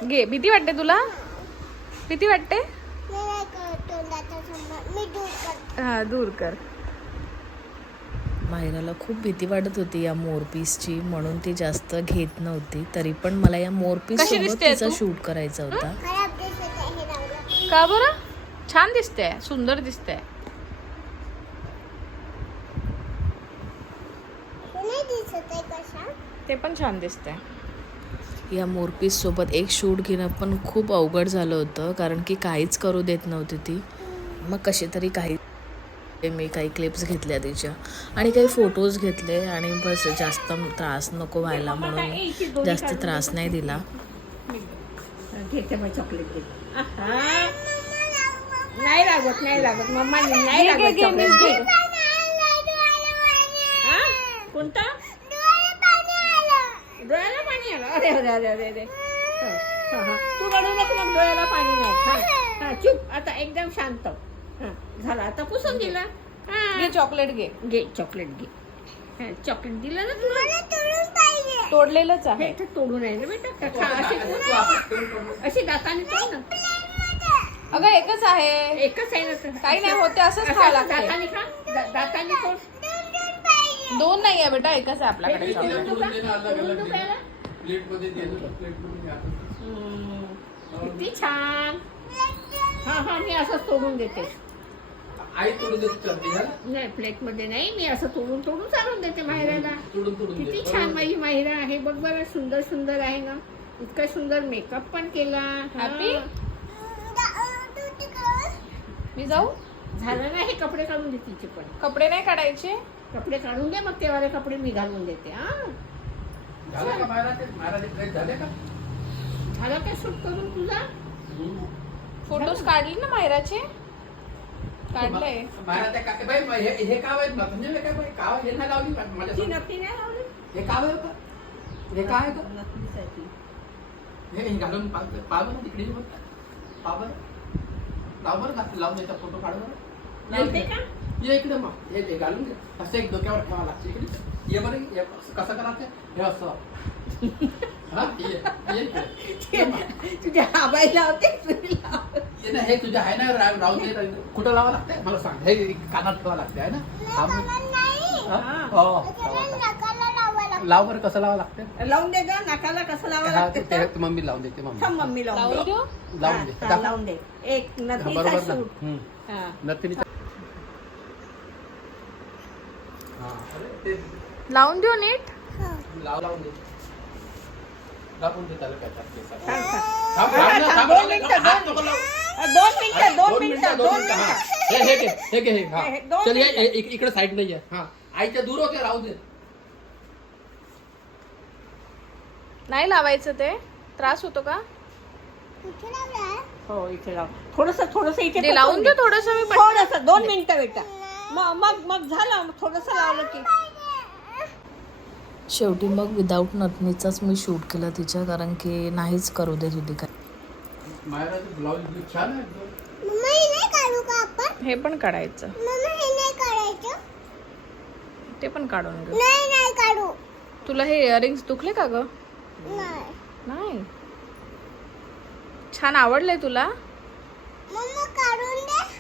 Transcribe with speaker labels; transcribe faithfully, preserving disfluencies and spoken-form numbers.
Speaker 1: घे. भीती वाटते तुला? भीती वाटते? हा दूर कर.
Speaker 2: मायराला खूप भीती वाटत होती या मोरपीसची, म्हणून ती जास्त घेत नव्हती. तरी पण मला या मोरपीस
Speaker 1: कशी
Speaker 2: सोबत
Speaker 1: दिसतेय
Speaker 2: तिचा
Speaker 1: तू?
Speaker 2: शूट करायचा होता.
Speaker 1: का बरं? छान दिसते, सुंदर दिसते. ते पण छान दिसते.
Speaker 2: या मोरपीस सोबत एक शूट घेणं पण खूप अवघड झालं होतं, कारण की काहीच करू देत नव्हती ती. मग कसे तरी काही मी काही क्लिप्स घेतल्या तिच्या आणि काही फोटोज घेतले आणि बस जास्त त्रास नको व्हायला म्हणून जास्त त्रास नाही दिला.
Speaker 3: घेते मग चॉकलेट घे. नाही लागत नाही लागत मम्मा नाही लागत चॉकलेट घे. कोणता डोळ्याला पाणी आलं? अरे अरे अरे अरे अरे तू रडू नको मग, डोळ्याला पाणी नाही. हा हा चुप, आता एकदम शांत. हा झालं, आता पुसून दिला.
Speaker 1: घे चॉकलेट घे.
Speaker 3: घे चॉकलेट घे. हा चॉकलेट दिलं ना तुला.
Speaker 1: तोडलेलंच आहे.
Speaker 3: हे तर तोडून आहे ना बेटा. खा, अशी अशी दाताने तोड ना.
Speaker 1: अगं एकच आहे.
Speaker 3: एकच आहे ना.
Speaker 1: काही नाही होते, असंच खावं लागतं.
Speaker 3: दाताने खा, दा- दाताने तोड.
Speaker 1: दोन नाही आहे बेटा, एकच आहे आपल्याकडे चॉकलेट.
Speaker 3: हम्म, किती छान. हा हा मी असं तोडून देते.
Speaker 4: आई तोडून देते
Speaker 3: नाही प्लेट मध्ये नाही, मी असं तोडून तोडून चालून देते माहिराला. किती छान माझी माहिरा आहे बघ बरं, सुंदर सुंदर आहे ना. इतका सुंदर मेकअप पण केला.
Speaker 1: हॅपी? मी जाऊ?
Speaker 3: झालं ना, हे कपडे काढून दे तिचे पण.
Speaker 1: कपडे नाही काढायचे?
Speaker 3: कपडे काढून दे, मग तेवाले कपडे मी घालून देते. हा
Speaker 4: झालं का महाराज? महाराज ड्रेस झाले का?
Speaker 3: झालं काय शूट करून तुझा?
Speaker 1: फोटोज काढले ना मायराचे? काढलंय.
Speaker 4: महाराज त्या काके बाई हे हे काय आहे? म्हणजे हे काय बाई काव हे नाही लावली माझ्या
Speaker 3: ती
Speaker 4: समोर.
Speaker 3: नक्की नाही लावली.
Speaker 4: हे काव आहे का? हे काय आहे का?
Speaker 3: नक्कीच आहे ती.
Speaker 4: हे हे घालून पा पा बरं तिकडे बघ. पा बरं. लाव बरं घाल- लावून याचा फोटो काढ बरं.
Speaker 3: लावते का?
Speaker 4: ये इकडे मग हे हे घालून दे. असं एक डोक्यावर ठेवावं लागतं इकडे. ये बरं हे कसं करायचं? हे असं. हा ये ये इकडे. ये मग.
Speaker 3: तुझ्या आबाई लावते तुझी लाव.
Speaker 4: ये ना हे तुझ्या आहे ना रा- राहून दे. कुठं लावा लागतंय मला सांग. हे कानात ठेवा लागते आहे ना? हा, मग. हा? हो, लावा. लाव बरं कसं लावा लागते?
Speaker 3: लावून दे ग, नाकाला कसं लावा
Speaker 4: हा,
Speaker 3: लागते
Speaker 4: ते- ते मम्मी लावून देते मम्मी.
Speaker 3: थांब मम्मी लावून
Speaker 1: लावून
Speaker 3: दे.
Speaker 1: देऊ?
Speaker 4: लावून दे.
Speaker 3: हा, हा, लावून दे. एक
Speaker 4: हा,
Speaker 3: नथीचा
Speaker 4: बरोबर ना.
Speaker 3: सूट.
Speaker 4: हम्म.
Speaker 3: हा.
Speaker 4: नथीचा. हा, अरे ते
Speaker 1: लावून देऊ नीट?
Speaker 4: लाव लावून दे. लावून दे त्याला काय चालतंय.
Speaker 3: थांब, थांब.
Speaker 4: थांब,
Speaker 3: हा,
Speaker 4: थांब ना,
Speaker 3: थांब,
Speaker 4: थांब,
Speaker 3: दोन
Speaker 4: थांब,
Speaker 3: मिनिटं,
Speaker 4: हात
Speaker 3: दोन
Speaker 4: नको लावू.
Speaker 3: मिनिटं. दोन मिनिटं दोन
Speaker 4: दोन
Speaker 3: मिनिटं
Speaker 4: मिनिटं,
Speaker 3: दोन
Speaker 4: दोन मिनिटं. हा.
Speaker 3: मिनिटं.
Speaker 4: हे हे घे, हे घे, हे. हा.
Speaker 3: हे, दोन
Speaker 4: चल ये,
Speaker 3: मिनिटं.
Speaker 4: हे, इक- इकडे साईड नाही आहे. हा आईच्या दूर होते राहू दे.
Speaker 1: नाही लावायचं ते? त्रास होतो का?
Speaker 3: हो इथे लाव. थोडस थोडस इथे
Speaker 1: ते लावून दे थोडस. मी पण
Speaker 3: थोडस दोन मिनिटं बेटा. मग मग मग झालं थोडस लावलं की.
Speaker 2: शेवटी मग विदाऊट नथनीचाच मी शूट केला तिच्या, कारण की नाहीच करू देत होती काय.
Speaker 4: मायराचं ब्लाऊज छान आहे एकदम.
Speaker 1: हे पण काढायचं. ते पण काढून घेऊ. तुला हे इयरिंग्स दुखले का ग? नाही. छान आवडले तुला?